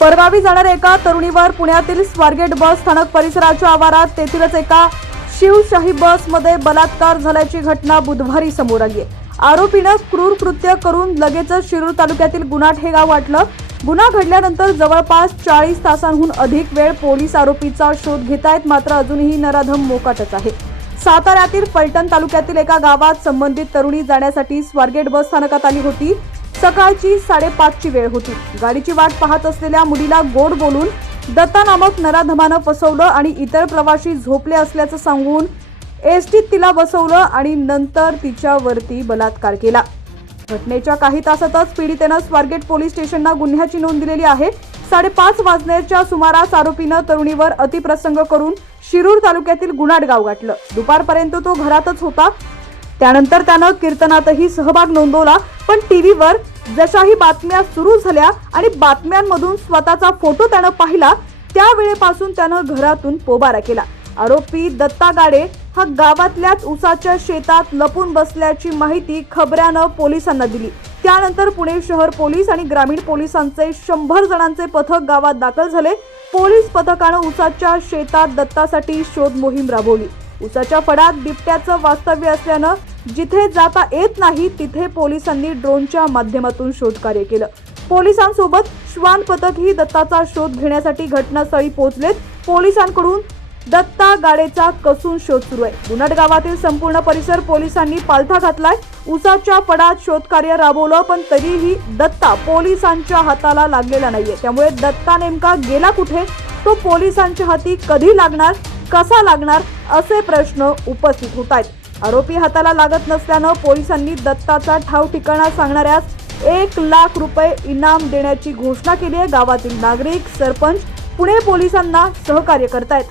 परगावी जाणाऱ्या एका तरुणीवर पुण्यातील स्वारगेट बस स्थानक परिसराच्या आवारात तेथीलच एका शिवशाही बसमध्ये बलात्कार झाल्याची घटना बुधवारी समोर आली आहे. आरोपीनं क्रूर कृत्य करून लगेचच शिरूर तालुक्यातील गुन्हाट हे गाव वाटलं गुन्हा घडल्यानंतर जवळपास चाळीस तासांहून अधिक वेळ पोलीस आरोपीचा शोध घेत आहेत मात्र अजूनही नराधम मोकाटच आहे. साताऱ्यातील फलटण तालुक्यातील एका गावात संबंधित तरुणी जाण्यासाठी स्वारगेट बस स्थानकात आली होती. सकाळची साडेपाचची वेळ होती. गाडीची वाट पाहत असलेल्या मुलीला गोड बोलून दत्ता नामक नराधमानं फसवलं आणि इतर प्रवासी झोपले असल्याचं सांगून एसटीत तिला बसवलं आणि नंतर तिच्यावरती बलात्कार केला. घटनेच्या काही तासातच पीडितेनं स्वारगेट पोलीस स्टेशनला गुन्ह्याची नोंद दिलेली आहे. साडेपाच वाजण्याच्या सुमारास आरोपीनं तरुणीवर अतिप्रसंग करून शिरूर तालुक्यातील गुणाडगाव गाठलं. दुपारपर्यंत तो घरातच होता. त्यानंतर त्यानं कीर्तनातही सहभाग नोंदवला पण टीव्हीवर जशाही बातम्या सुरू झाल्या आणि बातम्यांमधून स्वतःचा फोटो त्यानं पाहिला त्यावेळेपासून त्यानं घरातून पोबारा केला. आरोपी दत्ता गाडे हा गावातल्याच उसाच्या शेतात लपून बसल्याची माहिती खबऱ्यानं पोलिसांना दिली. त्यानंतर पुणे शहर पोलीस आणि ग्रामीण पोलिसांचे शंभर जणांचे पथक गावात दाखल झाले. पोलीस पथकानं उसाच्या शेतात दत्तासाठी शोध मोहीम राबवली. उसाच्या फडात बिबट्याचं वास्तव्य असल्यानं जिथे जाता येत नाही तिथे पोलिसांनी ड्रोनच्या माध्यमातून शोधकार्य केलं. पोलिसांसोबत श्वान पथकही दत्ताचा शोध घेण्यासाठी घटनास्थळी पोहोचलेत. पोलिसांकडून दत्ता गाडेचा कसून शोध सुरू आहे. गुन्हाट गावातील संपूर्ण परिसर पोलिसांनी पालथा घातलाय. उसाच्या पडात शोधकार्य राबवलं पण तरीही दत्ता पोलिसांच्या हाताला लागलेला नाहीये. त्यामुळे दत्ता नेमका गेला कुठे? तो पोलिसांच्या हाती कधी लागणार? कसा लागणार? असे प्रश्न उपस्थित होत आहेत. आरोपी हाताला लागत नसल्यानं पोलिसांनी दत्ताचा ठाव ठिकाणा सांगणाऱ्यास एक लाख रुपये इनाम देण्याची घोषणा केली आहे. गावातील नागरिक सरपंच पुणे पोलिसांना सहकार्य करतायत.